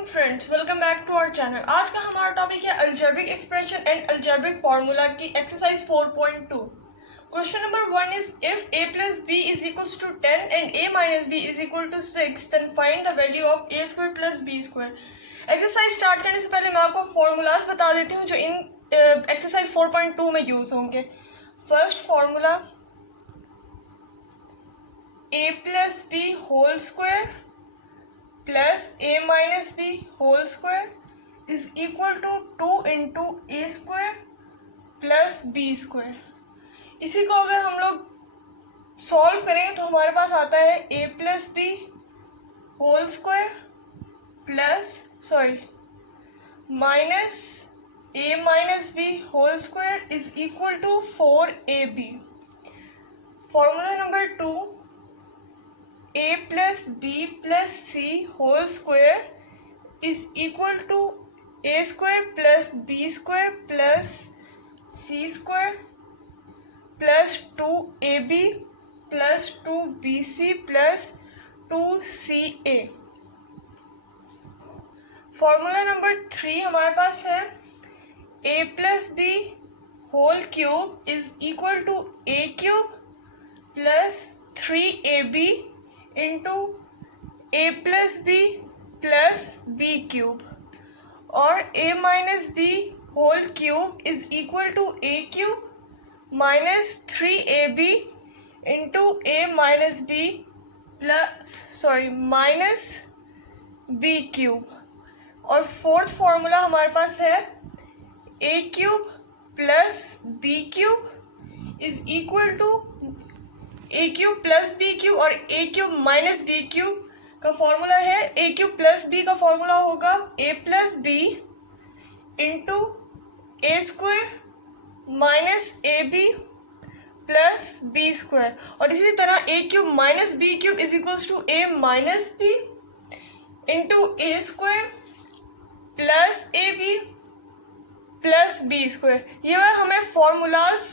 अस्सलाम friends, welcome back to our channel. आज का हमारा टॉपिक है algebraic expression and algebraic formula की exercise 4.2। Question number 1 is if a plus b is equals to 10 and a minus b is equal to 6 then find the value of a square plus b square। Exercise start करने से पहले मैं आपको formulas बता देती हूँ जो इन exercise 4.2 में यूज होंगे। First formula a plus b whole square plus a minus B whole square is equal to 2 into A square plus B square. इसी को अगर हम लोग सॉल्व करेंगे तो हमारे पास आता है a plus B whole square plus minus a minus B whole square is equal to 4ab। Formula number 2 a plus b plus c whole square is equal to a square plus b square plus c square plus 2ab plus 2bc plus 2ca। Formula number 3 हमारे पास है a plus b whole cube is equal to a cube plus 3ab into A plus B plus B cube और A minus B whole cube is equal to A cube minus 3ab into A minus B minus B cube. और fourth formula हमारे पास है A cube plus B cube is equal to A cube plus B cube और A cube minus B cube का formula है A cube plus B का formula होगा A plus B into A square minus A B plus B square. और इसी तरह A cube minus B cube is equals to A minus B into A square plus A B plus B square. ये हमें formulas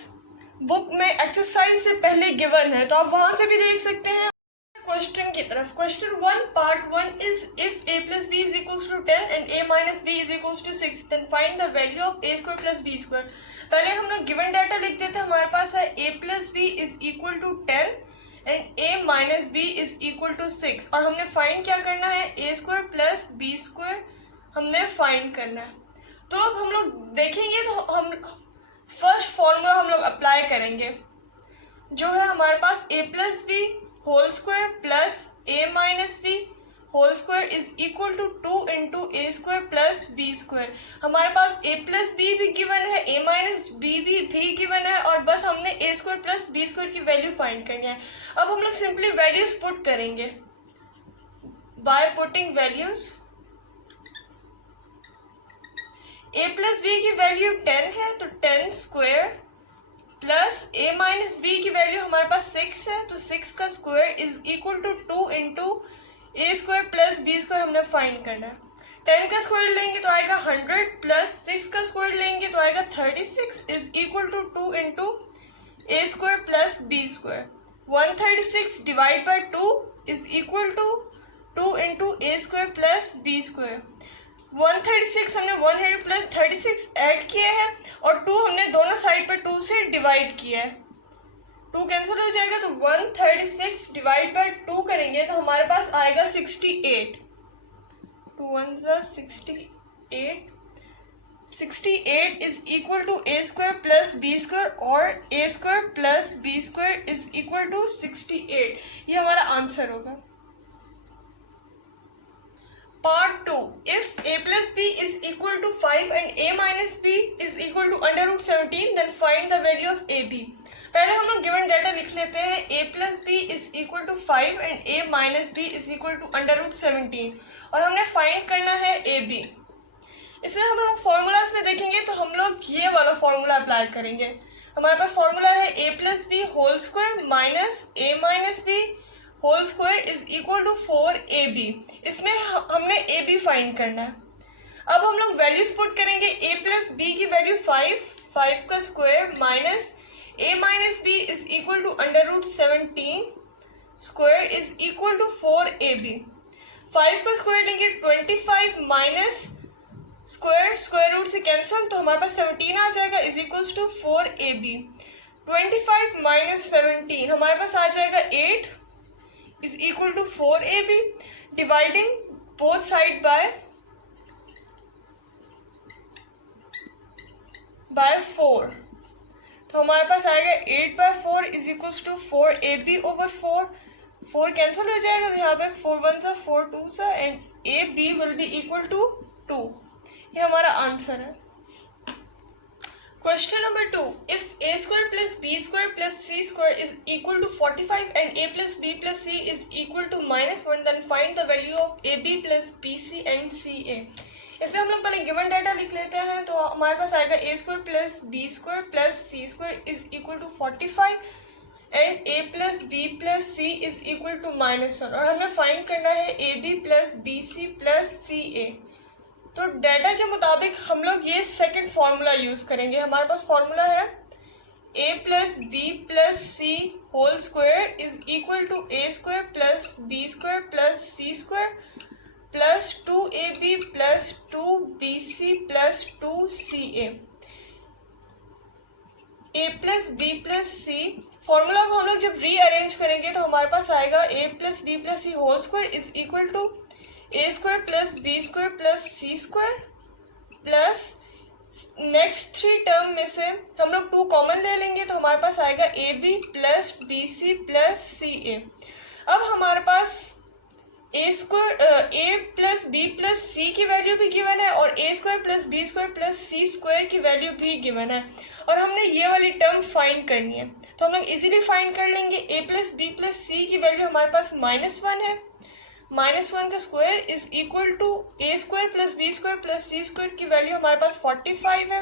book में exercise से पहले given है तो आप वहां से भी देख सकते हैं। क्वेश्चन की तरफ question 1 part 1 is if a plus b is equals to 10 and a minus b is equals to 6 then find the value of a square plus b square। पहले हम लोग गिवन डाटा लिख देते हैं। हमारे पास है a plus b is equal to 10 and a minus b is equal to 6 और हमने फाइंड क्या करना है a square plus b square हमने फाइंड करना है। तो अब हम लोग देखेंगे तो हम फर्स्ट फॉर्मूला हम लोग अप्लाई करेंगे जो है हमारे पास a plus B whole square plus a minus B whole square is equal to 2 into A square plus B square. हमारे पास a प्लस बी भी गिवन है a माइनस बी भी गिवन है और बस हमने a square plus B square की वैल्यू फाइंड करनी है। अब हम लोग सिंपली वैल्यूज पुट करेंगे by putting values. a plus b की वैल्यू 10 है तो 10 square plus a minus b की वैल्यू हमारे पास 6 है तो 6 का square is equal to 2 into A square plus B square हमने फाइंड करना है। 10 का स्क्वायर लेंगे तो आएगा 100 प्लस 6 का स्क्वायर लेंगे तो आएगा 36 is equal to 2 into A square plus B square. 136 divide by 2 is equal to 2 into A square plus B square. 136 हमने 100 प्लस 36 ऐड किया है और 2 हमने दोनों साइड पे 2 से डिवाइड किया है। 2 कैंसिल हो जाएगा तो 136 डिवाइड बाय 2 करेंगे तो हमारे पास आएगा 68। 2 1 68 68 is equal to A square plus B square और A square plus B square is equal to 68। ये हमारा आंसर होगा। Part 2 if a plus b is equal to 5 and a minus b is equal to under root 17 then find the value of ab। पहले हम लोग given data लिख लेते हैं a plus b is equal to 5 and a minus b is equal to under root 17 और हमने find करना है ab। इसमें हम लोग फॉर्मूलाज में देखेंगे तो हम लोग ये वाला फॉर्मूला अप्लाई करेंगे। हमारे पास फॉर्मूला है a plus b whole square minus a minus b whole square is equal to 4ab। इसमें हमने ए बी फाइंड करना है। अब हम लोग वैल्यूज पुट करेंगे a प्लस बी की वैल्यू 5 का square minus a minus B is equal to under root 17 square is equal to 4ab। 5 का स्क्वायर लेंगे 25 माइनस स्क्वायर रूट से कैंसिल, तो हमारे पास 17 आ जाएगा is equals to 4ab। 25 minus 17 हमारे पास आ जाएगा 8 is equal to 4ab। Dividing both side by 4, तो हमारे पास आएगा 8/4 is equals to 4ab over 4। 4 cancel हो जाएगा, तो यहाँ पे 4 1 सा 4 2 सा and ab will be equal to 2। ये हमारा आंसर है। Question number 2, if a square plus b square plus c square is equal to 45 and a plus b plus c is equal to -1, then find the value of ab plus bc and ca। इसमें हम लोग पहले given data लिख लेते हैं, तो हमारे पास आएगा a square plus b square plus c square is equal to 45 and a plus b plus c is equal to -1, और हमें फाइंड करना है ab plus bc plus ca। तो डाटा के मुताबिक हम लोग ये सेकंड फार्मूला यूज करेंगे। हमारे पास फार्मूला है a plus B plus c whole square is equal to a square plus B square plus C square plus 2ab plus 2bc plus 2ca। a plus B plus c formula को हम लोग जब rearrange करेंगे तो हमारे पास आएगा a plus B plus c whole square is equal to a square plus B square plus C square plus next 3 term में से हम लोग 2 कॉमन ले लेंगे, तो हमारे पास आएगा A B plus B C plus C A. अब हमारे पास A plus B plus C की वैल्यू भी गिवन है और A square plus B square plus C square की वैल्यू भी गिवन है, और हमने ये वाली टर्म फाइंड करनी है। तो हम लोग इजीली फाइंड कर लेंगे। A plus B plus C की वैल्यू हमारे पास -1 है। -1 का square is equal to A square plus B square plus C square की वैल्यू हमारे पास 45 है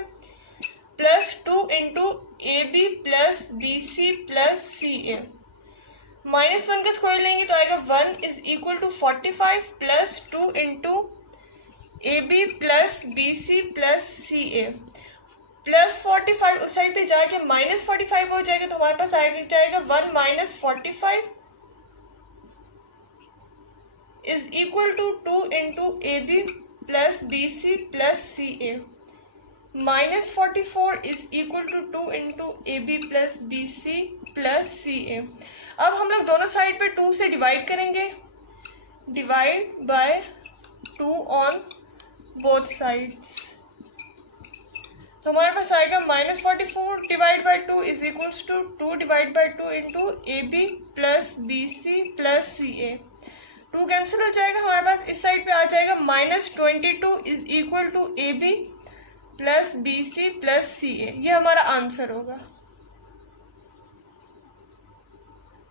plus 2 into A B plus B C plus C A. -1 का स्क्वायर लेंगे तो आएगा 1 is equal to 45 plus 2 into A B plus B C plus C A plus 45 उस side पे जाके -45 हो जाएगा, तो हमारे पास जाएगा 1 minus 45 is equal to 2 into AB plus BC plus CA। -44 is equal to 2 into AB plus BC plus CA। अब हम लोग दोनों साइड पे 2 से डिवाइड करेंगे, divide by 2 on both sides, तो हमारे पास आएगा -44 divide by 2 is equals to 2 divide by 2 into AB plus BC plus CA। 2 cancel हो जाएगा, हमारे पास इस साइड पे आ जाएगा -22 is equal to A B plus B C plus C A. ये हमारा आंसर होगा।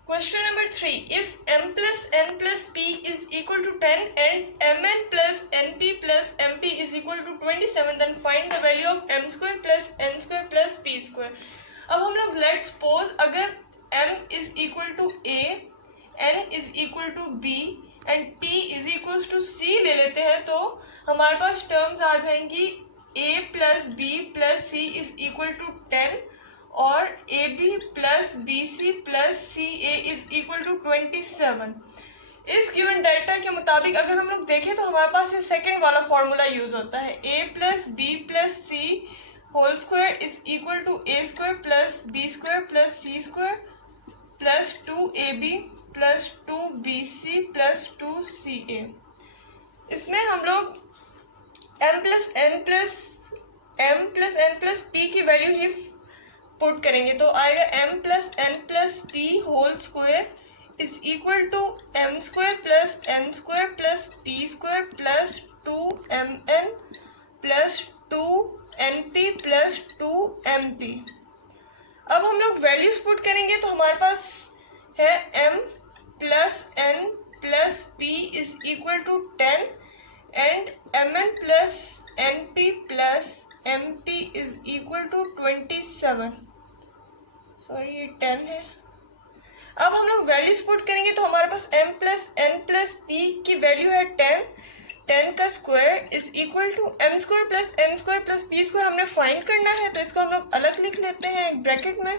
Question number 3, if m plus n plus p is equal to 10 and mn plus np plus mp is equal to 27, then find the value of m square plus n square plus p square. अब हम लोग let's suppose अगर m is equal to a, n is equal to b and p is equal to c ले लेते हैं, तो हमारे पास terms आ जाएंगी a plus B plus c is equal to 10 और a B plus B C plus C a is equal to 27। इस given data के मुताबिक अगर हम लोग देखें तो हमारे पास ये सेकेंड वाला फॉर्मूला यूज होता है, a plus B plus c whole square is equal to A square plus B square plus C square plus 2ab plus 2bc plus 2ca। इसमें हम लोग m plus n plus p की value ही put करेंगे, तो आएगा m plus n plus p whole square is equal to m square plus n square plus p square plus 2mn plus 2np plus 2mp। अब हम लोग values put करेंगे तो हमारे पास है m plus n plus p is equal to 10 and mn plus np plus mp is equal to 27। Sorry ये 10 है। अब हम लोग वैल्यूज पुट करेंगे तो हमारे पास m plus n plus p की वैल्यू है 10 का square is equal to m square plus n square plus p square हमने फाइंड करना है, तो इसको हम लोग अलग लिख लेते हैं एक ब्रैकेट में,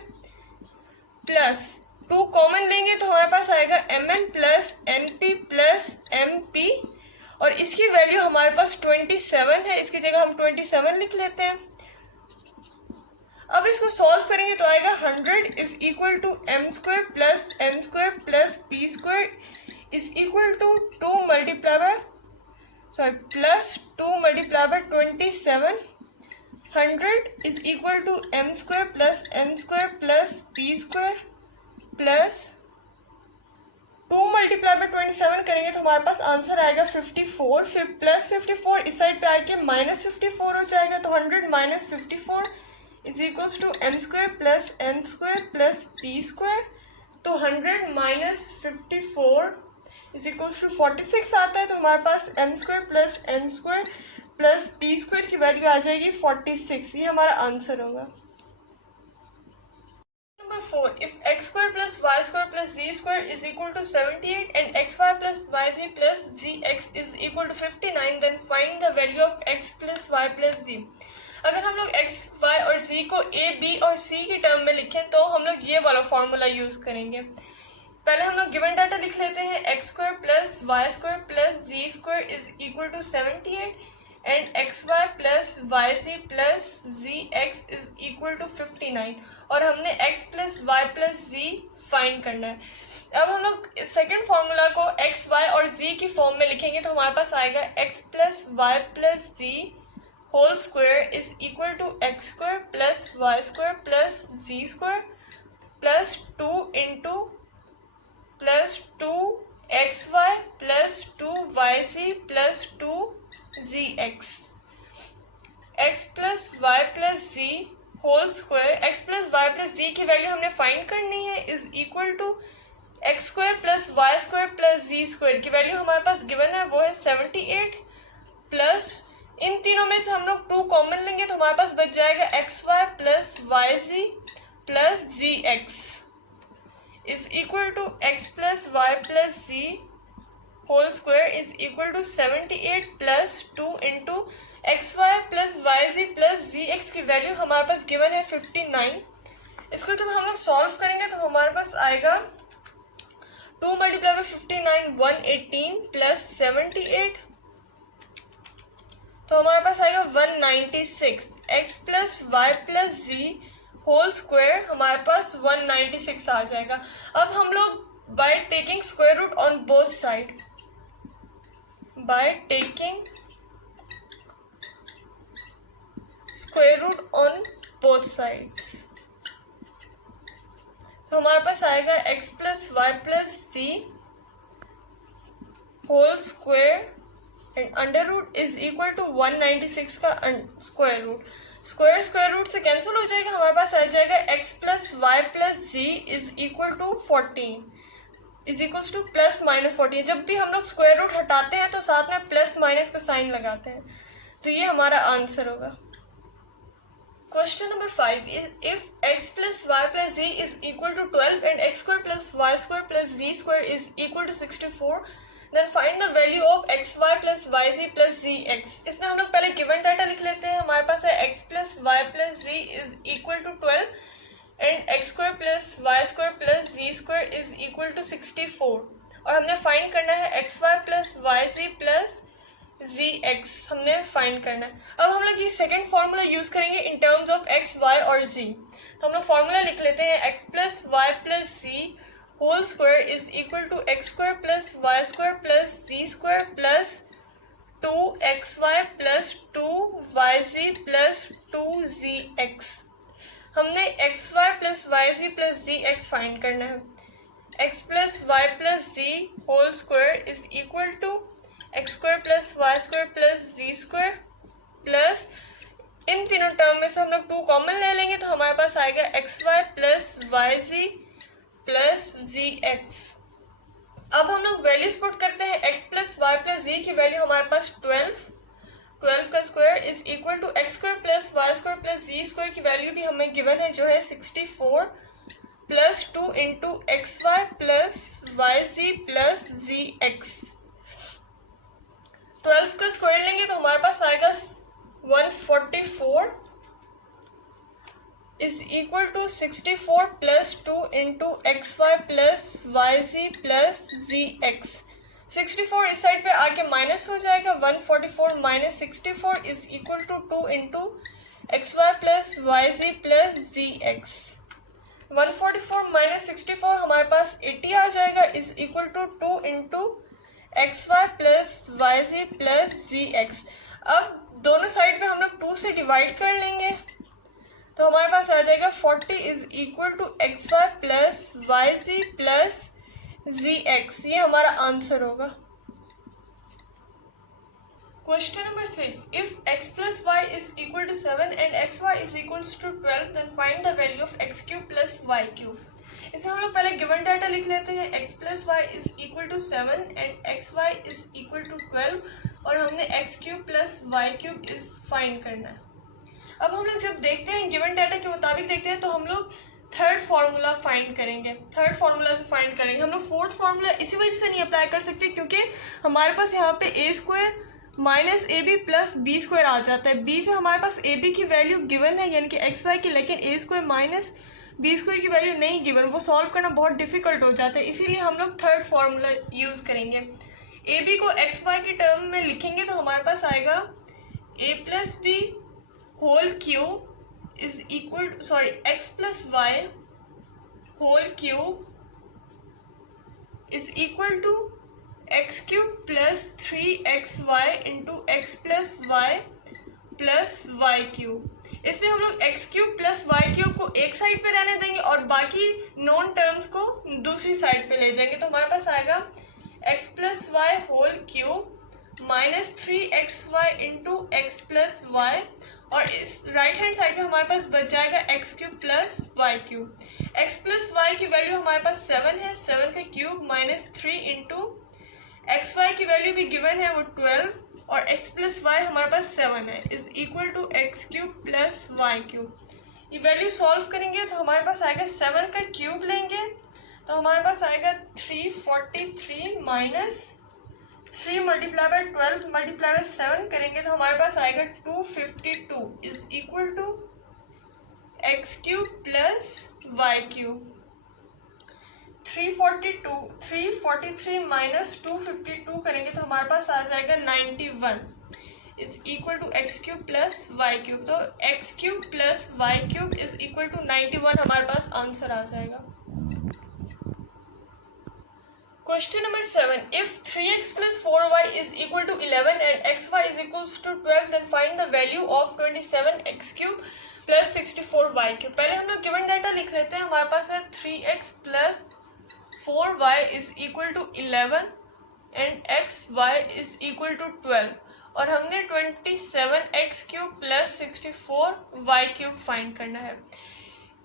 प्लस टू कॉमन लेंगे तो हमारे पास आएगा mn plus np plus mp, और इसकी वैल्यू हमारे पास 27 है, इसकी जगह हम 27 लिख लेते हैं। अब इसको सॉल्व करेंगे तो आएगा 100 is equal to m square plus n square plus p square is equal to 2 multiply by plus 2 multiply by 27। 100 is equal to m square plus n square plus p square plus 2 multiply by 27 करेंगे तो हमारे पास answer आएगा 54। Plus 54 इस side पे आके minus 54 हो जाएगा, तो 100 minus 54 is equals to m square plus n square plus p square. तो 100 माइनस 54 इज इक्वल्स टू 46 आता है, तो हमारे पास m square plus n square plus p square की वैल्यू आ जाएगी 46। ये हमारा आंसर होगा। Number 4, if x square plus y square plus z square is equal to 78 and xy plus yz plus zx is equal to 59, then find the value of x plus y plus z। अगर हम लोग x, y और z को a, b और c की term में लिखें तो हम लोग ये वाला फॉर्मूला यूज करेंगे। पहले हम लोग गिवन डाटा लिख लेते हैं, x square plus Y square plus ji square is equal to 78 and x Y plus Y ji plus ji x is equal to 59, और हमने x plus Y plus z find करना है। अब हम लोग सेकेंड फार्मूला को x, y और z की फॉर्म में लिखेंगे तो हमारे पास आएगा x plus Y plus ji whole square is equal to x square plus Y square plus ji square plus 2 into plus 2 X Y plus 2 Y ji plus 2 Z X. X plus Y plus ji whole square, X plus Y plus Z की value हमने find करनी है, is equal to x square plus Y square plus ji square की value हमारे पास given है, वो है 78 प्लस इन तीनों में से हम लोग 2 कॉमन लेंगे तो हमारे पास बच जाएगा x Y plus Y ji plus ji x is equal to x plus Y plus ji whole square is equal to 78 plus 2 into x Y plus Y ji plus ji x की value हमारे पास given है 59। इसको जब हम लोग solve करेंगे तो हमारे पास आएगा 2 मल्टीप्लाई बाय 59 118 प्लस 78, तो हमारे पास आएगा 196। एक्स प्लस वाई प्लस जी होल स्क्वायर हमारे पास 196 आ जाएगा। अब हम लोग by taking square root on both side, by taking square root on both sides, तो हमारे पास आएगा x plus Y plus ji whole square and under root is equal to 196 का स्क्वायर रूट। स्क्वायर रूट से cancel हो जाएगा, हमारे पास आ जाएगा x plus Y plus z is equal to 14 is equals to plus minus 14। जब भी हम लोग स्क्वायर रूट हटाते हैं तो साथ में प्लस माइनस का साइन लगाते हैं, तो ये हमारा आंसर होगा। Question number 5 is if x plus Y plus z is equal to 12 and x square plus Y square plus ji square is equal to 64, then find the value of x Y plus Y ji plus ji x. इसमें हम लोग पहले given data लिख लेते हैं। हमारे पास है x plus Y plus z is equal to 12 and x square plus Y square plus ji square is equal to 64, और हमने फाइंड करना है एक्स वाई प्लस वाई जी प्लस जी एक्स हमने फाइंड करना है। अब हम लोग ये सेकेंड फॉर्मूला यूज करेंगे in terms of x y और जी। तो हम लोग फॉर्मूला लिख लेते हैं x plus Y plus ji whole square is equal to x square plus Y square plus ji square plus 2xy plus 2yz plus 2zx। हमने xy plus yz plus zx find करना है। x plus Y plus ji whole square is equal to x square plus Y square plus ji square plus इन तीनों term में से हम लोग 2 common ले लेंगे तो हमारे पास आएगा एक्स वाई प्लस वाई जी प्लस जी एक्स। अब हम लोग वैल्यूज पुट करते हैं। X plus Y plus Z की वैल्यू हमारे पास 12 का square is equal to x square plus Y square plus ji square की वैल्यू भी हमें गिवन है जो है 64 plus 2 into x Y plus Y जी प्लस जी एक्स। 12 का स्क्वायर लेंगे तो हमारे पास आएगा 144 is equal to 64 plus 2 into x Y plus Y ji plus ji x. 64 इस साइड पे आके माइनस हो जाएगा, 144 minus 64 is equal to 2 into x Y plus Y ji plus ji x. 144 minus 64 हमारे पास 80 आ जाएगा, is equal to 2 into x Y plus Y ji plus ji x. अब दोनों साइड पे हम लोग 2 से डिवाइड कर लेंगे तो हमारे पास आ जाएगा 40 is equal to x Y plus Y ji plus ji x. ये हमारा आंसर होगा। Question number 6, if x plus y is equal to 7 and x y is equal to 12 then find the value of x cube plus Y cube. इसमें हम लोग पहले given data लिख लेते हैं। x plus y is equal to 7 and x y is equal to 12 और हमने x cube plus Y cube is find करना है। अब हम लोग जब देखते हैं गिवन डाटा के मुताबिक देखते हैं तो हम लोग थर्ड फार्मूला फाइंड करेंगे। थर्ड फार्मूला से फाइंड करेंगे। हम लोग फोर्थ फार्मूला इसी वजह से नहीं अप्लाई कर सकते क्योंकि हमारे पास यहाँ पे A square minus A B plus B square आ जाता है। बीच में हमारे पास ए बी की वैल्यू गिवन है यानी कि एक्स वाई की, लेकिन A square minus B square की वैल्यू नहीं गिवन। वो सॉल्व करना बहुत डिफिकल्ट हो जाता है, इसीलिए हम लोग थर्ड फार्मूला यूज़ करेंगे। ए बी को एक्स वाई के टर्म में लिखेंगे तो हमारे पास आएगा A plus B whole cube is equal sorry X plus Y whole cube is equal to x cube plus 3xy into x plus Y plus Y cube. इसमें हम लोग X cube plus Y cube को एक side पे रहने देंगे और बाकी नॉन टर्म्स को दूसरी साइड पे ले जाएंगे तो हमारे पास आएगा x plus Y whole cube minus 3xy into x plus y और इस राइट हैंड साइड पे हमारे पास बच जाएगा x cube plus Y cube. X plus y की वैल्यू हमारे पास 7 है, 7 का cube minus 3 into x Y की वैल्यू भी गिवन है वो 12 और एक्स प्लस वाई हमारे पास 7 है is equal to x cube plus Y cube. ये वैल्यू सॉल्व करेंगे तो हमारे पास आएगा 7 का क्यूब लेंगे तो हमारे पास आएगा 343 minus 3 multiply by 12 multiply by 7 करेंगे तो हमारे पास आएगा 252 is equal to x cube plus Y cube. 343 minus 252 करेंगे तो हमारे पास आ जाएगा 91 is equal to x cube plus Y cube. तो X cube plus Y cube is equal to 91 हमारे पास आंसर आ जाएगा। Question number 7. If 3x plus 4y is equal to 11 and xy is equals to 12, then find the value of 27x cube plus 64y cube. पहले हम लोग given data लिख लेते हैं। हमारे पास है 3x plus 4y is equal to 11 and xy is equal to 12 और हमने 27x cube plus 64y cube find करना है।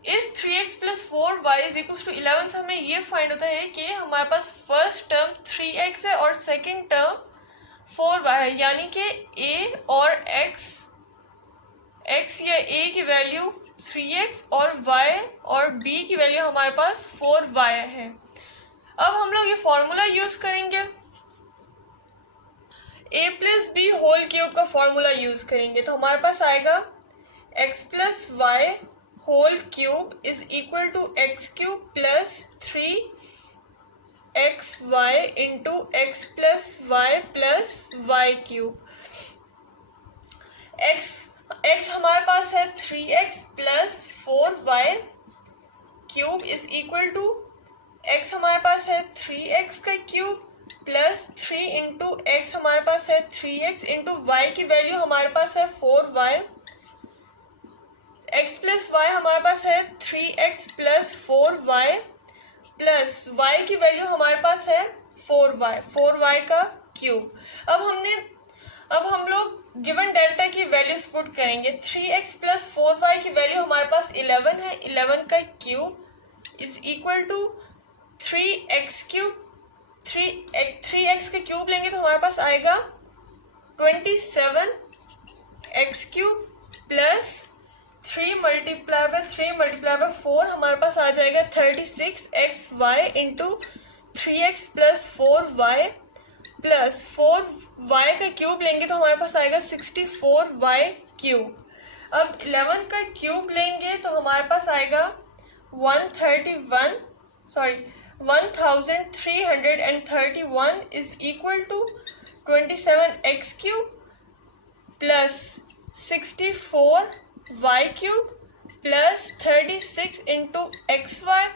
इस 3x plus 4y is equal to 11 से हमें ये फाइंड होता है कि हमारे पास फर्स्ट टर्म 3x है और सेकंड टर्म 4y है यानी कि a और x या a की वैल्यू 3x और y और b की वैल्यू हमारे पास 4y है। अब हम लोग ये फॉर्मूला यूज करेंगे, a plus B whole cube का फॉर्मूला यूज करेंगे तो हमारे पास आएगा x plus Y whole cube is equal to x cube plus 3xy into x plus Y plus Y cube. x हमारे पास है 3x plus 4y cube is equal to x हमारे पास है 3x का क्यूब प्लस 3 इंटू एक्स हमारे पास है 3x इंटू वाई की वैल्यू हमारे पास है 4y। x प्लस वाई हमारे पास है 3x plus 4y plus y की वैल्यू हमारे पास है 4y का क्यूब। अब हम लोग गिवन डेल्टा की वैल्यूज पुट करेंगे। 3x प्लस 4y की वैल्यू हमारे पास 11 है, 11 का cube is equal to 3x cube. 3x का क्यूब लेंगे तो हमारे पास आएगा 27x cube plus 3 multiply bye 4 हमारे पास आ जाएगा 36xy into 3x plus 4y plus 4y का क्यूब लेंगे तो हमारे पास आएगा 64y क्यूब। अब 11 का क्यूब लेंगे तो हमारे पास आएगा 1331 is equal to 27x cube plus 64y cube plus 36 into x y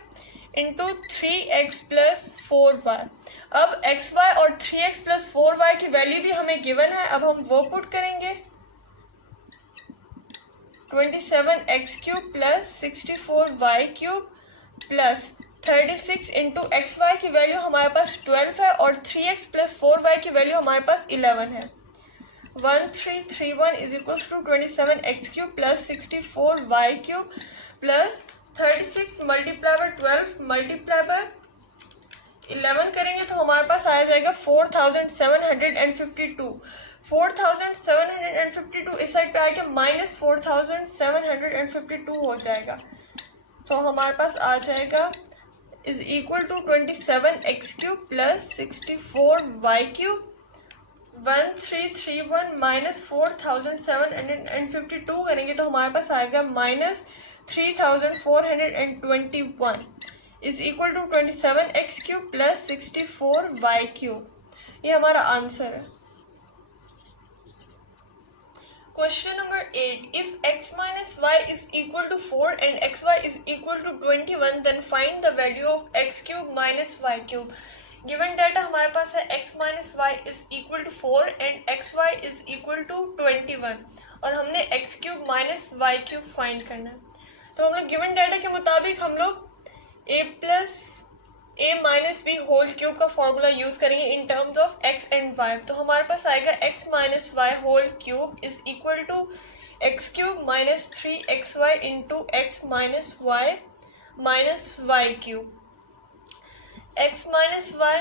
into 3x plus 4y। अब xy और 3x प्लस 4y की वैल्यू भी हमें गिवन है, अब हम वो पुट करेंगे। 27x cube plus 64y cube plus 36 into x Y की वैल्यू हमारे पास 12 है और 3x प्लस 4y की वैल्यू हमारे पास 11 है। 1331 is equal to 27x cube plus 64y cube plus 36 multiply by 12 multiply by 11 करेंगे तो हमारे पास आ जाएगा 4752। 4752 इस साइड पे आएगा माइनस 4752 हो जाएगा, तो हमारे पास आ जाएगा is equal to 27x cube plus 64y cube. 1331 minus 4752 करेंगे तो हमारे पास आएगा minus 3421 is equal to 27x cube plus 64y cube. ये हमारा आंसर है। Question number 8. If x minus y is equal to 4 and xy is equal to 21, then find the value of x cube minus y cube. Given data हमारे पास है x minus y is equal to 4 and xy is equal to 21 और हमने x cube minus y cube find करना है। तो हम लोग given data के मुताबिक हम लोग a plus a minus b whole cube का फॉर्मूला यूज करेंगे in terms of x and y। तो हमारे पास आएगा x minus Y whole cube is equal to x cube minus 3xy into x minus Y cube. x minus Y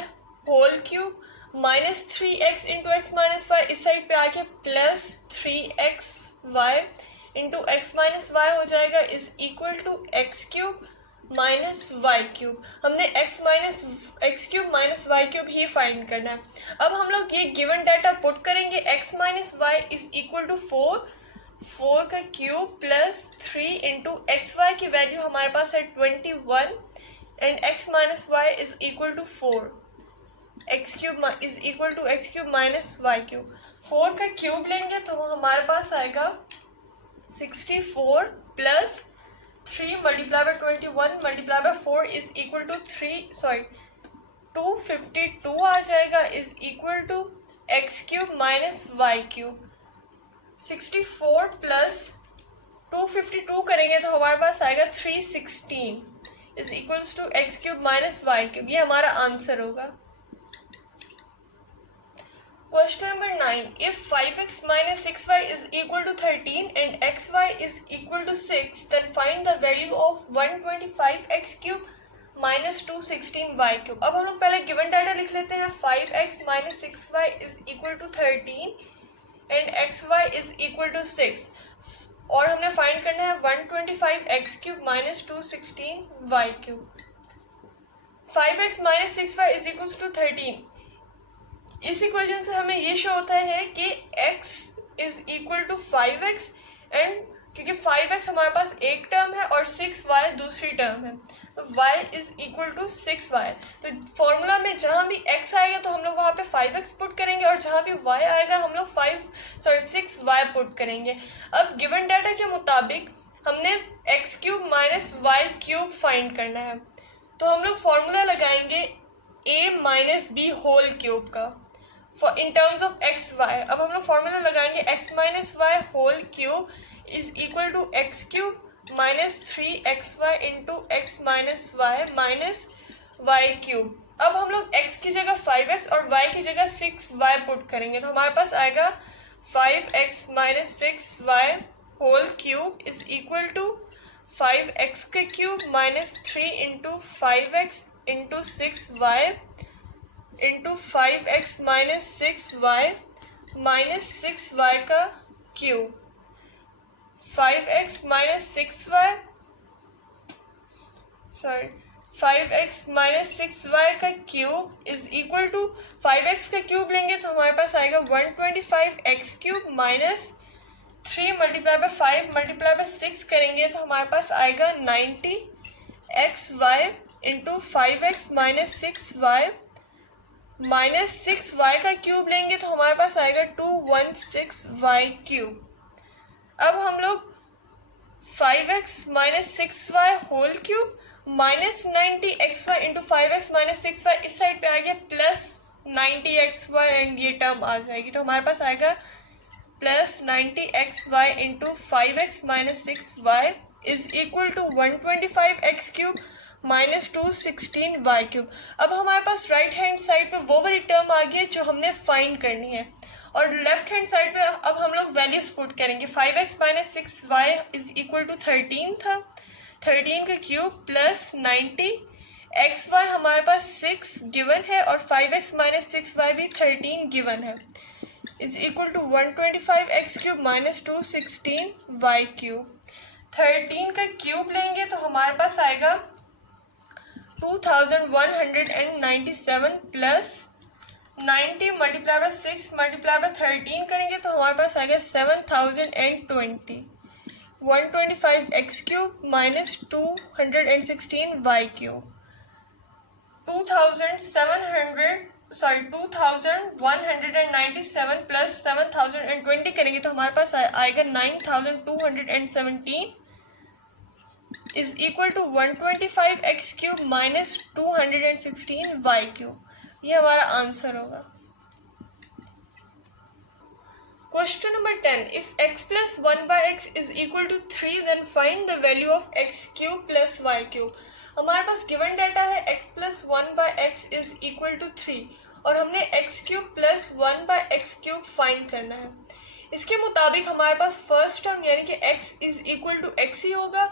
whole cube minus 3x into x minus y इस side पे आके plus 3xy into x minus y हो जाएगा is equal to x cube minus Y cube. हमने x cube minus Y cube ही find करना है। अब हम लोग ये गिवन डाटा पुट करेंगे। x minus y is equal to 4 का cube plus 3 into x Y की वैल्यू हमारे पास है 21 and x minus y is equal to 4। X cube is equal to x cube minus Y cube. 4 का cube लेंगे तो हमारे पास आएगा 64 plus 3 multiply by 21 multiply bye 4 is equal to 252 आ जाएगा is equal to x cube minus Y cube. 64 plus 252 करेंगे तो हमारे पास आएगा 316 is equals to x cube minus Y cube. ये हमारा आंसर होगा। Question number 9. If 5x minus 6y is equal to 13 and xy is equal to 6, then find the value of 125x cube minus 216y cube. अब हम लोग पहले given data लिख लेते हैं। 5x minus 6y is equal to 13 and xy is equal to 6 और हमने find करना है 125x cube minus 216y cube। 5x minus 6y is equal to 13। इस इक्वेशन से हमें ये शो होता है कि x is equal to 5x and क्योंकि 5x हमारे पास एक टर्म है और 6y दूसरी टर्म है तो y is equal to 6y। तो फॉर्मूला में जहाँ भी x आएगा तो हम लोग वहाँ पे 5x पुट करेंगे और जहाँ भी y आएगा हम लोग 6y पुट करेंगे। अब गिवन डाटा के मुताबिक हमने x cube minus Y cube find करना है तो हम लोग फॉर्मूला लगाएंगे a minus B whole cube का in terms of x y। अब हम लोग फॉर्मूला लगाएंगे x minus Y whole cube is equal to x cube minus 3xy into x minus Y cube. अब हम लोग x की जगह 5x और y की जगह 6y पुट करेंगे तो हमारे पास आएगा 5x minus 6y whole cube is equal to 5x के cube minus 3 into 5x into 6y into 5x minus 6y का क्यूब। 5x माइनस 6y का cube is equal to 5x का क्यूब लेंगे तो हमारे पास आएगा 125x cube minus 3 multiply bye 5 multiply by 6 करेंगे तो हमारे पास आएगा 90xy into 5x minus 6y minus 6y का क्यूब लेंगे तो हमारे पास आएगा 216y क्यूब। अब हम लोग 5x minus 6y whole cube minus 90xy into 5x minus 6y इस साइड पे आ गया प्लस 90xy एंड ये टर्म आ जाएगी तो हमारे पास आएगा plus 90xy into 5x minus 6y is equal to 125x cube minus 216y cube. अब हमारे पास राइट हैंड साइड पे वो वाली टर्म आ गई जो हमने फाइंड करनी है और लेफ्ट हैंड साइड पे अब हम लोग वैल्यूज पुट करेंगे। 5x minus 6y is equal to 13 था, 13 का क्यूब प्लस 90xy हमारे पास 6 गिवन है और 5x माइनस 6y भी 13 गिवन है is equal to 125x cube minus 216y cube. 13 का क्यूब लेंगे तो हमारे पास आएगा 2197 plus 90 multiply by 6 multiply by 13 करेंगे तो हमारे पास आएगा 7020 125x cube minus 216y cube. 2197 plus 7020 करेंगे तो हमारे पास आएगा 9217 is equal to 125x cube minus 216y cube. ये हमारा आंसर होगा। Question number 10, if x plus 1 by x is equal to 3 then find the value of x cube plus y cube. हमारे पास गिवन डाटा है x plus 1 by x is equal to 3 और हमने x cube plus 1 by x cube find करना है। इसके मुताबिक हमारे पास फर्स्ट टर्म यानी कि x is equal to x ही होगा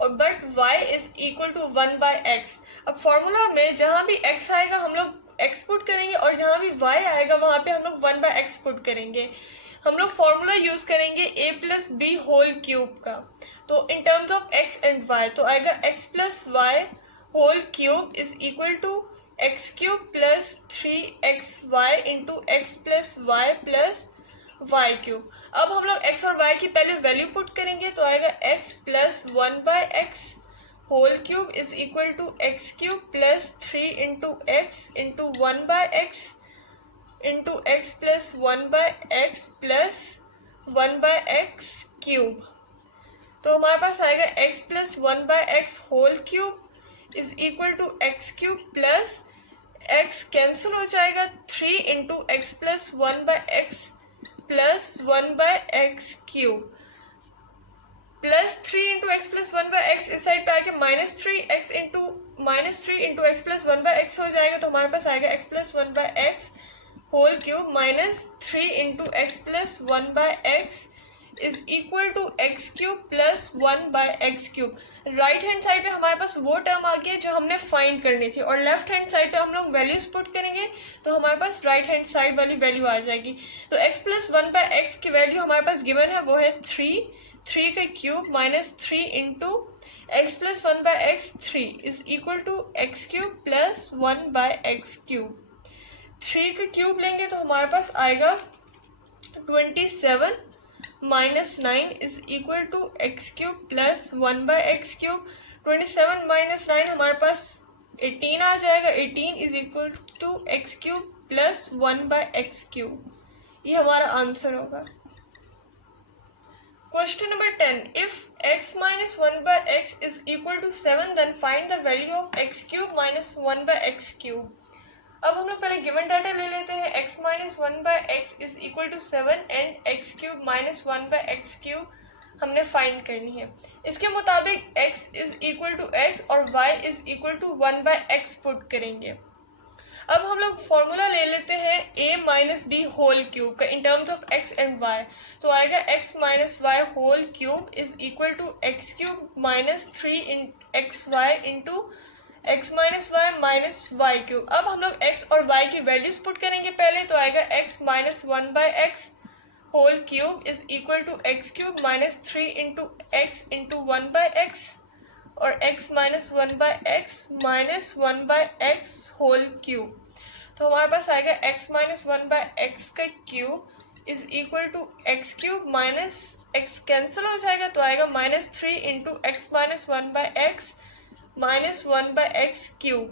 और but y is equal to 1 by x. अब फॉर्मूला में जहाँ भी x आएगा हम लोग x पुट करेंगे और जहाँ भी y आएगा वहाँ पे हम लोग 1 बाई एक्स पुट करेंगे। हम लोग फॉर्मूला यूज करेंगे a plus B whole cube का, तो in terms of x and y तो आएगा x plus Y whole cube is equal to x cube plus 3xy into x plus Y plus Y cube. अब हम लोग x और y की पहले वैल्यू पुट करेंगे तो आएगा x plus 1 by x whole cube is equal to x cube plus 3 into x into 1 by x into x plus 1 by x plus 1 by x cube. तो हमारे पास आएगा x plus 1 by x whole cube is equal to x cube plus x cancel हो जाएगा 3 into x plus 1 by x plus 1 by x cube plus 3 into x plus 1 by x इस side पे आके minus 3 into x plus 1 by x हो जाएगा तो हमारे पास आएगा x plus 1 by x whole cube minus 3 into x plus 1 by x is equal to x cube plus 1 by x cube. Right hand side पे हमारे पास वो टर्म आ गई है जो हमने फाइंड करनी थी और लेफ्ट हैंड साइड पे हम लोग वैल्यूज पुट करेंगे तो हमारे पास राइट हैंड साइड वाली वैल्यू आ जाएगी। तो x प्लस 1 बाई एक्स की वैल्यू हमारे पास गिवन है वो है 3 का cube minus 3 into x plus 1 by x 3 is equal to x cube plus 1 by x cube. 3 का क्यूब लेंगे तो हमारे पास आएगा 27 minus 9 is equal to x cube plus 1 by x cube. 27 minus 9 हमारे पास 18 आ जाएगा, 18 is equal to x cube plus 1 by x cube. ये हमारा आंसर होगा। Question number 10, if x minus 1 by x is equal to 7 then find the value of x cube minus 1 by x cube. अब हम लोग पहले given data ले लेते हैं। x minus 1 by x is equal to 7 and X cube minus 1 by x cube हमने find करनी है। इसके मुताबिक x is equal to X और y is equal to 1 by X put करेंगे। अब हम लोग फॉर्मूला ले लेते हैं a minus B whole cube का in terms of x and y तो आएगा x minus Y whole cube is equal to x cube minus 3 x y into x minus y minus Y cube. अब हम लोग x और y की values put करेंगे पहले तो आएगा x minus 1 by x whole cube is equal to x cube minus 3 into x into 1 by x और x minus 1 by x minus 1 by x whole cube. तो हमारे पास आएगा x माइनस 1 बाई एक्स का cube is equal to x cube minus x cancel हो जाएगा तो आएगा -3 into x minus 1 by x minus 1 by x cube.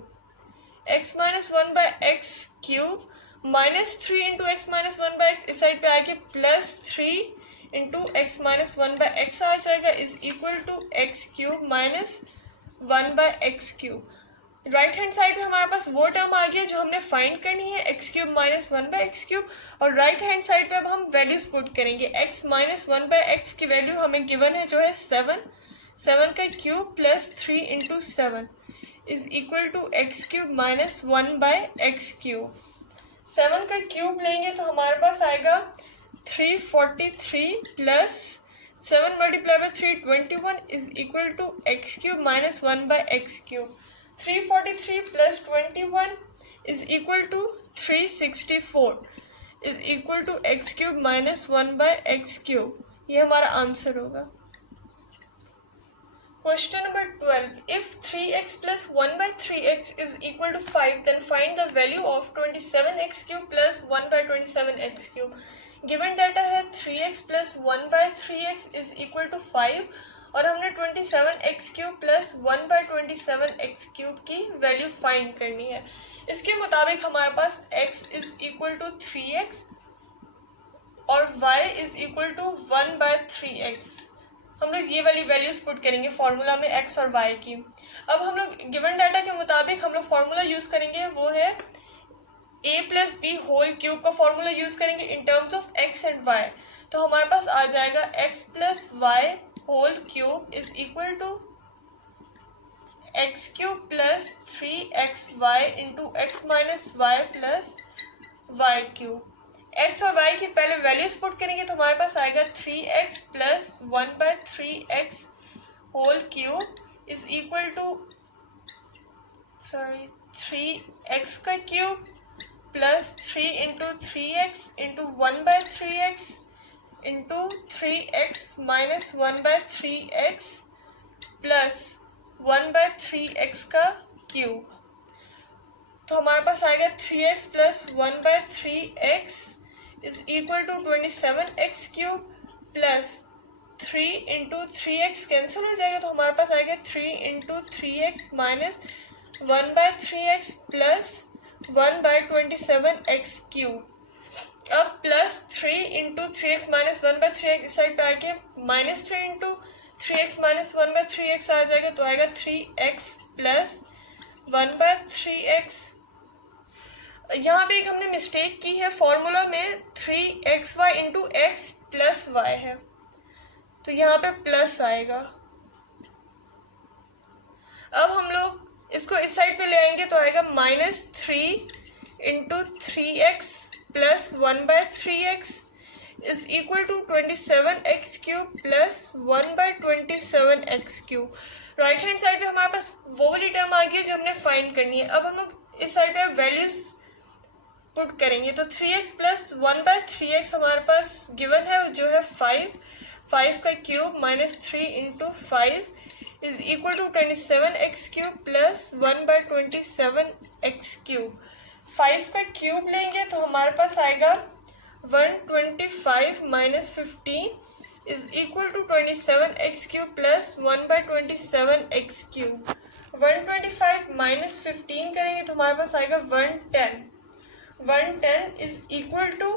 X minus 1 by x cube -3 into x minus 1 by X इस side पे आके +3 into x minus 1 by X आ जाएगा is equal to x cube minus 1 by x cube. Right hand side पे हमारे पास वो term आ गया जो हमने फाइंड करनी है x cube minus 1 by x cube. और राइट हैंड साइड पे अब हम वैल्यूज पुट करेंगे। एक्स माइनस 1 बाय एक्स की वैल्यू हमें गिवन है जो है 7 का cube +3 into 7 is equal to x cube minus 1 by x cube. 7 का क्यूब लेंगे तो हमारे पास आएगा 343 plus 7 multiply by 3 21 is equal to x cube minus 1 by x cube. 343 plus 21 is equal to 364 is equal to x cube minus 1 by x cube। ये हमारा answer होगा। Question number 12. If 3x plus 1 by 3x is equal to 5, then find the value of 27x cube plus 1 by 27x cube। Given data है 3x plus 1 by 3x is equal to 5 और हमने 27x cube plus 1 by 27x cube की value find करनी है। इसके मुताबिक हमारे पास x is equal to 3x और y is equal to 1 by 3x। हम लोग ये वाली वैल्यूज पुट करेंगे फॉर्मूला में x और y की। अब हम लोग गिवन डाटा के मुताबिक हम लोग फॉर्मूला यूज करेंगे वो है a plus B whole cube का फॉर्मूला यूज करेंगे in terms of x and y। तो हमारे पास आ जाएगा x plus Y whole cube is equal to x cube plus 3xy into x minus y plus Y cube. X और y की पहले वैल्यूज पुट करेंगे तो हमारे पास आएगा 3x plus 1 by 3x whole cube is equal to 3x का cube plus 3 into 3x into 1 by 3x into 3x minus 1 by 3x plus 1 by 3x का क्यूब। तो हमारे पास आएगा 3x plus 1 by 3x is equal to 27x cube plus 3 into 3x cancel हो जाएगा तो हमारे पास आएगा 3 into 3x minus 1 by 3x plus 1 by 27x cube. अब plus 3 into 3x minus 1 by 3x इस साइड पे आके -3 into 3x minus 1 by 3x आ जाएगा तो आएगा 3x प्लस 1 बाय 3x। यहाँ पे एक हमने मिस्टेक की है फॉर्मूला में 3xy into x plus Y है तो यहाँ पे प्लस आएगा। अब हम लोग इसको इस साइड पे ले आएंगे तो आएगा -3 into 3x plus 1 by 3x is equal to 27x cube plus 1 by 27x cube. Right hand side पे हमारे पास वो वाली टर्म आ गई है जो हमने फाइंड करनी है। अब हम लोग इस साइड पे वैल्यूज पुट करेंगे तो 3x प्लस 1 बाय 3x हमारे पास गिवन है जो है 5 का cube -3 into 5 is equal to 27x cube plus 1 by 27x cube. 5 का क्यूब लेंगे तो हमारे पास आएगा 125 minus 15 is equal to 27x cube plus 1 by 27x cube. 125 minus 15 करेंगे तो हमारे पास आएगा 110 is equal to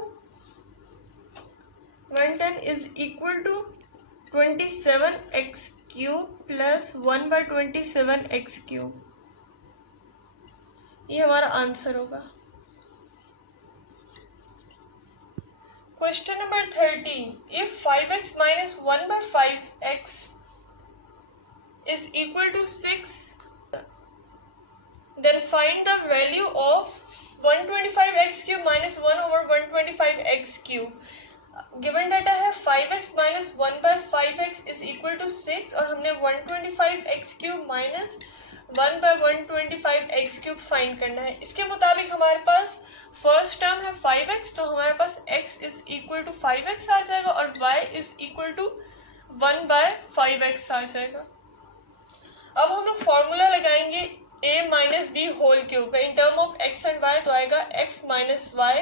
27x cube plus 1 by 27x cube. ये हमारा आंसर होगा। Question number 13। If 5x minus 1 by 5x is equal to 6 then find the value of 125x cube minus 1 over 125x cube. Given data है 5x minus 1 by 5x is equal to 6 और हमने 125x cube minus 1 by 125x cube find करना है। इसके मुताबिक हमारे पास first term है 5x तो हमारे पास x is equal to 5x आ जाएगा और y is equal to 1 by 5x आ जाएगा। अब हम लोग फॉर्मूला लगाएंगे a minus B whole cube in term of x and y तो आएगा x minus Y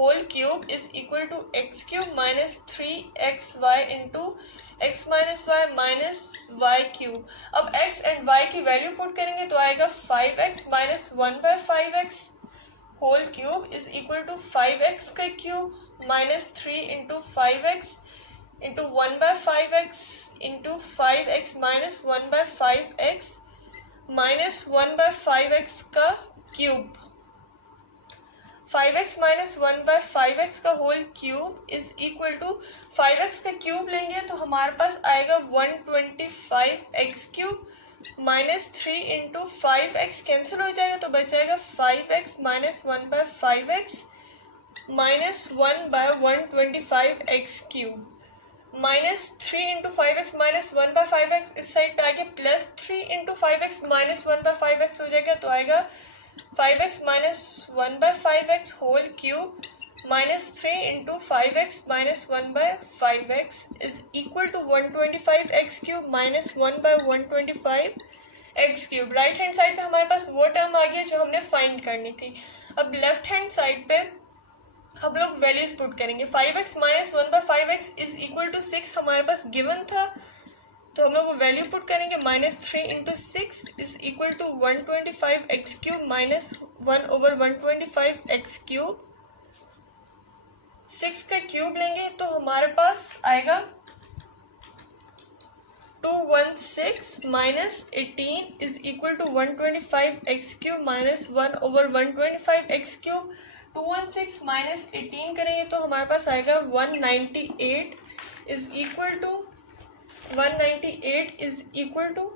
whole cube is equal to x cube minus 3xy into x minus y minus Y cube. अब x and y की value put करेंगे तो आएगा 5x minus 1/5x whole cube is equal to 5x का cube minus 3 into 5x into 1/5x into 5x minus 1/5x minus 1/5x का cube. 5x minus 1/5x का whole cube is equal to 5x का cube लेंगे तो हमारे पास आएगा 125x cube minus 3 into 5x cancel हो जाएगा तो बचेगा 5x minus 1/5x minus 1/125x cube minus 3 into 5x minus 1/5x इस साइड पे आगे plus 3 into 5x minus 1/5x हो जाएगा तो आएगा 5x minus 1/5x whole cube minus 3 into 5x minus 1/5x is equal to 125x cube minus 1/125x cube. Right hand side पे हमारे पास वो टर्म आ गया जो हमने फाइंड करनी थी। अब लेफ्ट हैंड साइड पे हम लोग वैल्यूज पुट करेंगे। 5x minus 1/5x is equal to 6 हमारे पास गिवन था तो हम लोग वो वैल्यू पुट करेंगे minus 3 into 6 is equal to 125x cube minus 1/125x cube. 6 का क्यूब लेंगे तो हमारे पास आएगा 216 minus 18 is equal to 125x cube minus 1/125x cube. 216 minus 18 करेंगे तो हमारे पास आएगा 198 is equal to 198 is equal to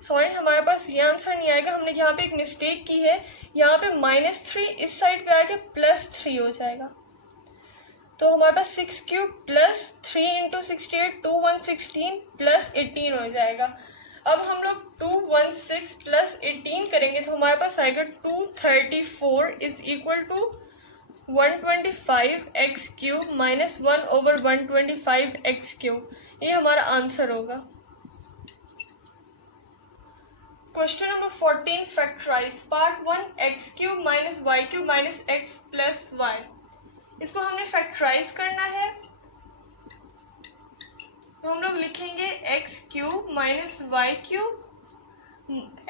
sorry हमारे पास ये आंसर नहीं आएगा, हमने यहाँ पे एक मिस्टेक की है। यहाँ पे -3 इस साइड पे आके +3 हो जाएगा तो हमारे पास 6 क्यूब प्लस 3 इंटू 68 216 प्लस 18 हो जाएगा। अब हम लोग 216 प्लस 18 करेंगे तो हमारे पास आएगा 234 is equal to 125x cube minus 1/125x cube. ये हमारा आंसर होगा। Question number 14 factorise part 1 x cube minus Y cube minus x plus y. इसको हमने फैक्टराइज करना है तो हम लोग लिखेंगे x cube minus Y cube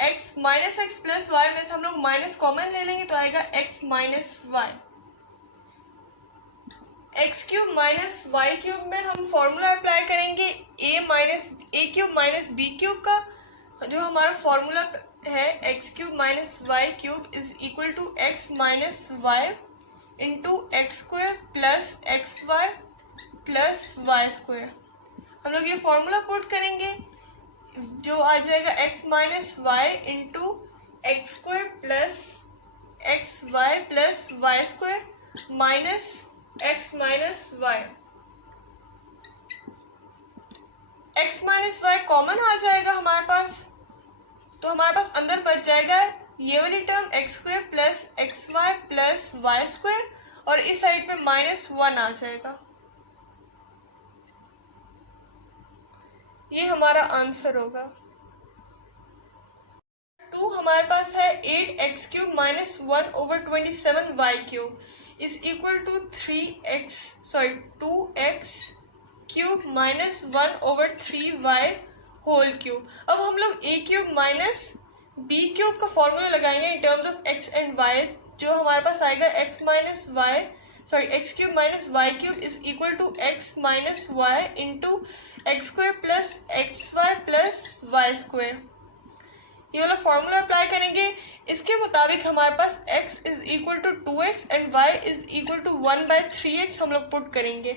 x minus x plus y में से हम लोग माइनस कॉमन ले लेंगे तो आएगा x minus y. X cube minus Y cube में हम फॉर्मूला अप्लाई करेंगे a cube minus B cube का। जो हमारा फॉर्मूला है x cube minus Y cube is equal to x minus y into x square plus x Y plus Y square. हम लोग ये फॉर्मूला पुट करेंगे जो आ जाएगा x minus y into x square plus x Y plus Y square minus x minus y. X minus Y common आ जाएगा हमारे पास तो हमारे पास अंदर बच जाएगा ये वाली term x square plus x Y plus Y square और इस साइड पे -1 आ जाएगा। ये हमारा आंसर होगा। 2 हमारे पास है 8x cube minus 1/27y cube is equal to 2x cube minus 1/3y whole cube. अब हम लोग a cube minus b cube का फॉर्मूला लगाएंगे in terms of x and y जो हमारे पास आएगा x cube minus y cube is equal to x minus y into x square plus x Y plus Y square. ये वाला formula apply करेंगे। इसके मुताबिक हमारे पास x is equal to 2x and y is equal to 1/3x हम लोग put करेंगे।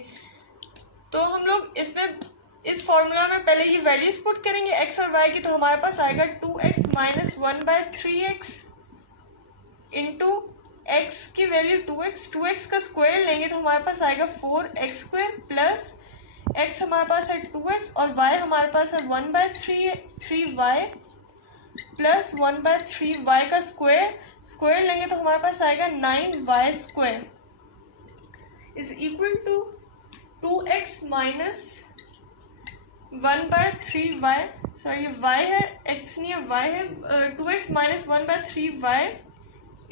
तो हम लोग इसमें इस फॉर्मूला में पहले ये वैल्यूज पुट करेंगे x और y की तो हमारे पास आएगा 2x minus 1/3x into x की वैल्यू 2x का स्क्वायर लेंगे तो हमारे पास आएगा 4x स्क्वायर प्लस x हमारे पास है 2x और y हमारे पास है 1/3y प्लस 1/3y का स्क्वायर लेंगे तो हमारे पास आएगा 9y square is equal to 2x minus 1/3y sorry y है x नहीं है y है 2x minus 1/3y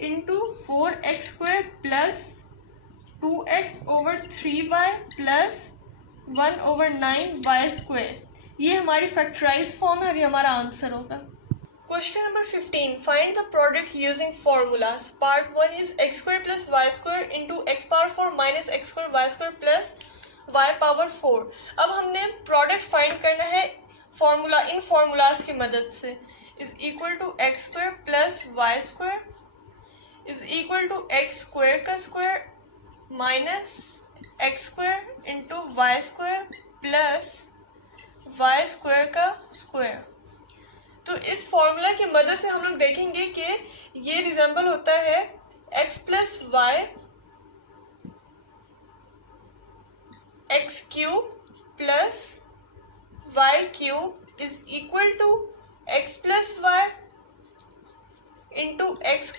into 4x square plus 2x/3y plus 1/9y²। ये हमारी फैक्टराइज फॉर्म है और ये हमारा आंसर होगा। Question number 15, find the product using formulas. Part 1 is x² + y² into x⁴ minus x² y² plus y⁴। अब हमने product find करना है फॉर्मूला, इन फॉर्मूलाज की मदद से। Is equal to x² + y² is equal to x² का square minus x² into y² plus y² का square. तो इस फॉर्मूला की मदद से हम लोग देखेंगे कि ये रिजेंबल होता है x + y x³ plus y³ is equal to x + y into x²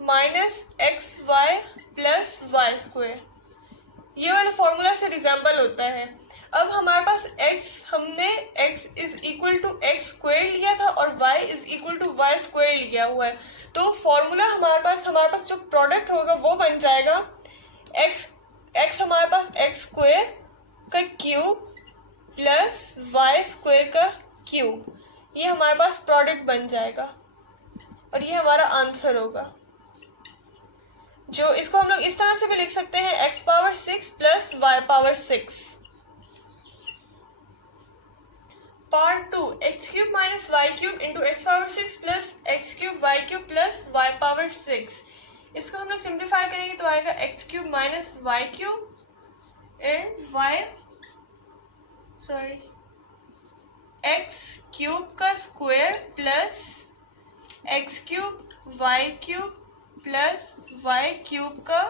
minus xy plus y²। ये वाले फॉर्मूला से रिजेंबल होता है। अब हमारे पास हमने x is equal to x² लिया था और y is equal to y² लिया हुआ है। तो फॉर्मूला हमारे पास जो प्रोडक्ट होगा वो बन जाएगा x हमारे पास x² का क्यूब प्लस y² का क्यूब। ये हमारे पास प्रोडक्ट बन जाएगा और ये हमारा आंसर होगा। जो इसको हम लोग इस तरह से भी लिख सकते हैं x⁴ plus y⁴। Part 2, x³ minus y³ into x⁴ plus x³ y³ plus y⁴। इसको हम लोग सिंप्लीफाई करेंगे तो आएगा x³ minus y³ and x³ का square plus x³ y³ plus y³ का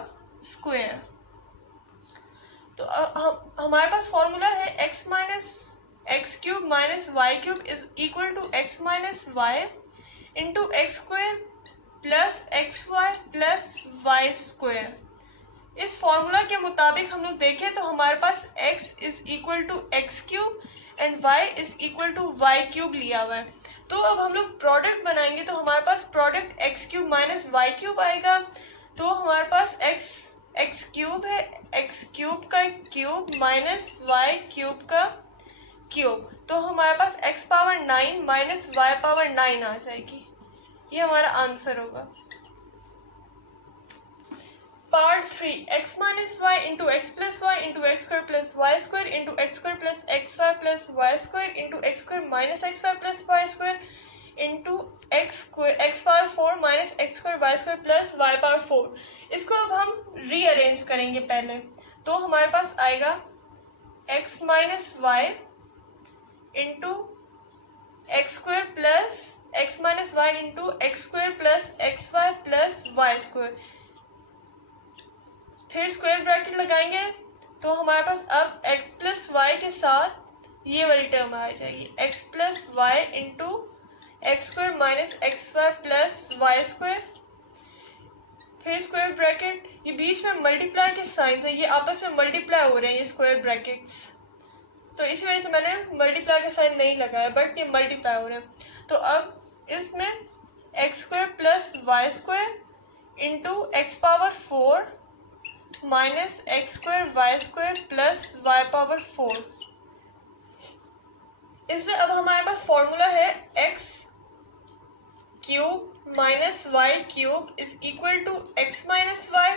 स्क्वायर। तो हमारे पास फॉर्मूला है x³ minus y³ is equal to x minus y into x² plus xy plus y²। इस फॉर्मूला के मुताबिक हम लोग देखें तो हमारे पास x is equal to x³ and y is equal to y³ लिया हुआ है। तो अब हम लोग प्रोडक्ट बनाएंगे तो हमारे पास प्रोडक्ट x³ माइनस y³ आएगा। तो हमारे पास x³ है, x³ का क्यूब माइनस y³ का क्यूब। तो हमारे पास x⁹ माइनस y⁹ आ जाएगी। ये हमारा आंसर होगा। Part 3, x minus y into x plus y into x² plus y² into x² plus xy plus y² into x² minus xy plus y² into x⁴ minus x² y² plus y⁴। इसको अब हम rearrange करेंगे पहले। तो हमारे पास आएगा x minus y into x² plus x minus y into x² plus xy plus y²। फिर स्क्वायर ब्रैकेट लगाएंगे तो हमारे पास अब x प्लस वाई के साथ ये वाली टर्म आ जाएगी x plus y into x² minus xy plus y²। फिर स्क्वायर ब्रैकेट, ये बीच में मल्टीप्लाई के साइंस है, ये आपस में मल्टीप्लाई हो रहे हैं ये स्क्वायर ब्रैकेट्स, तो इसी वजह से मैंने मल्टीप्लाई का साइन नहीं लगाया, बट ये मल्टीप्लाई हो रहे हैं। तो अब इसमें x² plus y² into x⁴ minus x² y² plus y⁴। इसमें अब हमारे पास फॉर्मूला है x³ minus y³ is equal to x minus y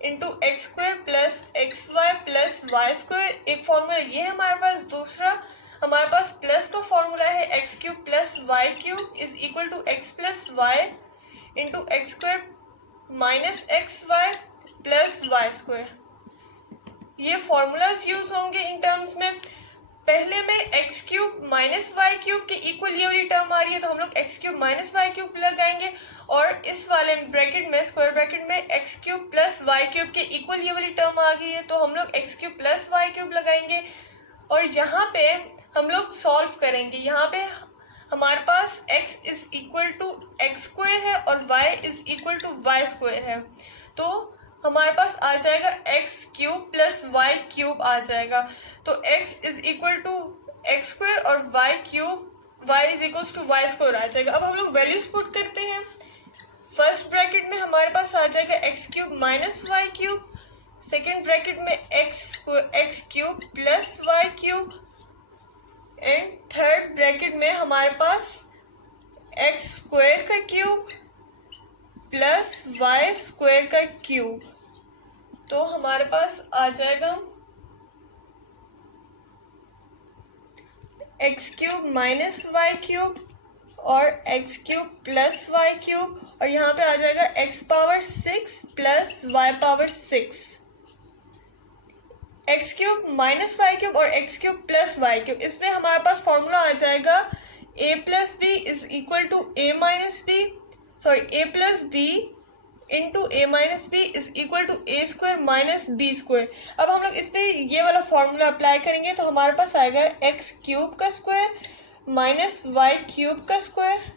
into x² plus xy plus y²। एक फॉर्मूला ये है हमारे पास। दूसरा हमारे पास प्लस का फॉर्मूला है x³ plus y³ is equal to x plus y into x² minus xy plus y²। ये formulas use होंगे इन टर्म्स में। पहले में x³ माइनस y³ के इक्वल ये वाली टर्म आ रही है, तो हम लोग x³ माइनस y³ लगाएंगे, और इस वाले ब्रैकेट में स्क्वायर ब्रैकेट में x³ प्लस y³ के इक्वल ये वाली टर्म आ गई है, तो हम लोग x³ प्लस y³ लगाएंगे, और यहाँ पे हम लोग सॉल्व करेंगे। यहाँ पे हमारे पास x is equal to x² है और y is equal to y² है, तो हमारे पास आ जाएगा x³ प्लस y³ आ जाएगा। तो x is equal to x² और y³ y is equal to y² आ जाएगा। अब हम लोग वैल्यूज पुट करते हैं। फर्स्ट ब्रैकेट में हमारे पास आ जाएगा x cube minus Y cube, second bracket में X cube plus Y cube, and third bracket में हमारे पास एक्स स्क्वायर का क्यूब प्लस वाई स्क्वायर का क्यूब। तो हमारे पास आ जाएगा x cube minus Y cube और X cube plus Y cube, और यहाँ पे आ जाएगा x power 6 plus Y power 6। X cube minus Y cube और X cube plus Y cube, इसमें हमारे पास फॉर्मूला आ जाएगा A plus B is equal to A minus B, sorry A plus B into A minus B is equal to A square minus B square. अब हम लोग इस पर ये वाला फॉर्मूला अप्लाई करेंगे तो हमारे पास आएगा एक्स क्यूब का स्क्वायर माइनस वाई क्यूब का square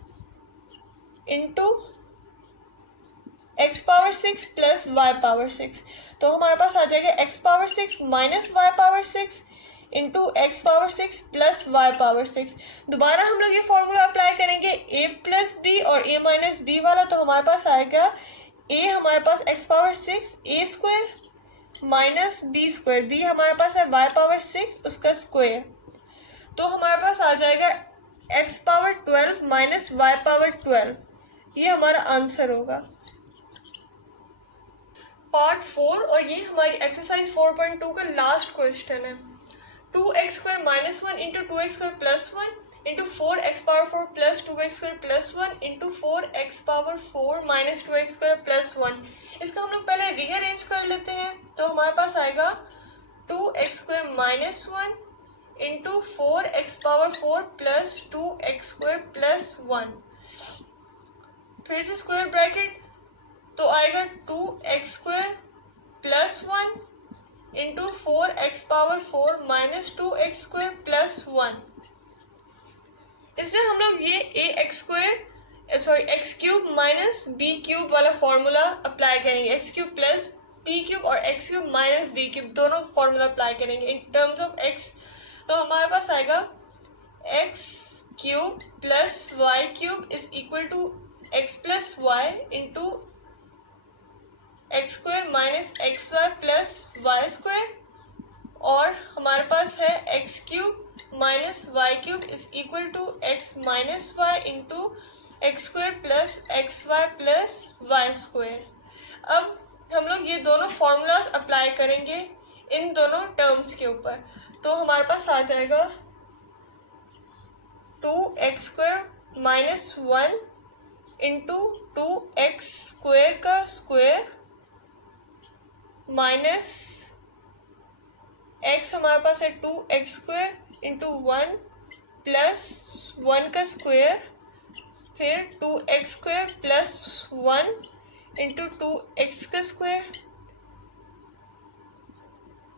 into x power 6 plus Y power 6। तो हमारे पास आ जाएगा x power 6 minus y power 6 into x power 6 plus Y power 6। दोबारा हम लोग ये फॉर्मूला अप्लाई करेंगे ए प्लस बी और ए माइनस बी वाला, तो हमारे पास आएगा ए हमारे पास X power 6 A square minus B square, B हमारे पास है वाई पावर 6 उसका स्क्वायर। तो हमारे पास आ जाएगा x power 12 minus y power 12, ये हमारा आंसर होगा। पार्ट 4 और ये हमारी एक्सरसाइज 4.2 का लास्ट क्वेश्चन है। 2x square minus 1 into 2x square plus 1 into 4x power 4 plus 2x square plus 1 into 4x power 4 minus 2x square plus 1। इसका हम लोग पहले रीअरेंज कर लेते हैं। तो हमारे पास आएगा 2x square minus 1 into 4x power 4 plus 2x square plus 1, फिर से स्क्वायर ब्रैकेट, तो आएगा 2x square plus 1 into 4x power 4 minus 2x square plus 1। इसमें हम लोग ये X cube minus B cube वाला फॉर्मूला अप्लाई करेंगे, X cube plus B cube और X cube minus B cube दोनों फॉर्मूला अप्लाई करेंगे इन टर्म्स ऑफ एक्स। तो हमारे पास आएगा x cube plus Y cube is equal to x plus y into x square minus x Y plus Y square, और हमारे पास है x cube minus Y cube is equal to x minus y into x square plus x Y plus Y square. अब हम लोग ये दोनों formulas apply करेंगे इन दोनों टर्म्स के ऊपर। तो हमारे पास आ जाएगा 2x square minus 1 into 2x square का स्क्वायर माइनस x हमारे पास है 2x स्क्वायर इंटू 1 प्लस 1 का स्क्वायर, फिर 2x square plus 1 into 2x का square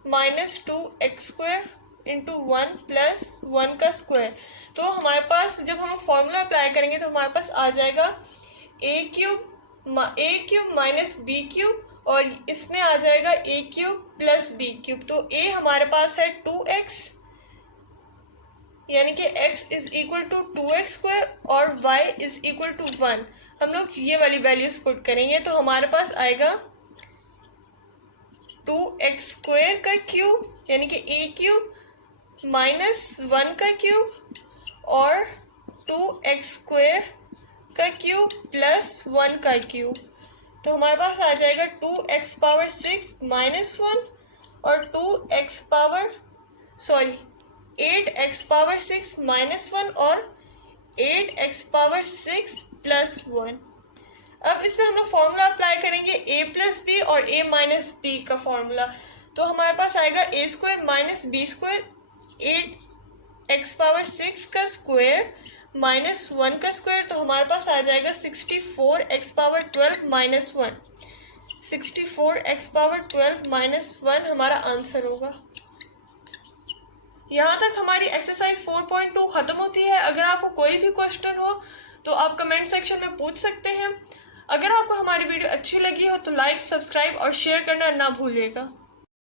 minus 2x square into 1 plus 1 का स्क्वायर। तो हमारे पास जब हम फॉर्मूला अप्लाई करेंगे तो हमारे पास आ जाएगा a cube minus B cube, और इसमें आ जाएगा a cube plus B cube. तो ए हमारे पास है 2x, यानी कि x is equal to 2x square और y इज इक्वल टू 1। हम लोग ये वाली वैल्यूज पुट करेंगे तो हमारे पास आएगा 2x स्क्वायर का क्यूब यानी कि ए क्यूब माइनस 1 का क्यूब और 2x स्क्वायर का क्यूब प्लस 1 का क्यूब। तो हमारे पास आ जाएगा 2x पावर 6 माइनस 1 और 8x पावर 6 माइनस 1 और 8x पावर 6 प्लस 1। अब इसमें हम लोग फॉर्मूला अप्लाई करेंगे a प्लस बी और a माइनस बी का फॉर्मूला। तो हमारे पास आएगा a square minus B square 8x power 6 का स्क्वायर माइनस 1 का स्क्वायर। तो हमारे पास आ जाएगा 64x power 12 minus 1। 64x power 12 minus 1 हमारा आंसर होगा। यहाँ तक हमारी एक्सरसाइज 4.2 ख़त्म होती है। अगर आपको कोई भी क्वेश्चन हो तो आप कमेंट सेक्शन में पूछ सकते हैं। अगर आपको हमारी वीडियो अच्छी लगी हो तो लाइक, सब्सक्राइब और शेयर करना ना भूलिएगा।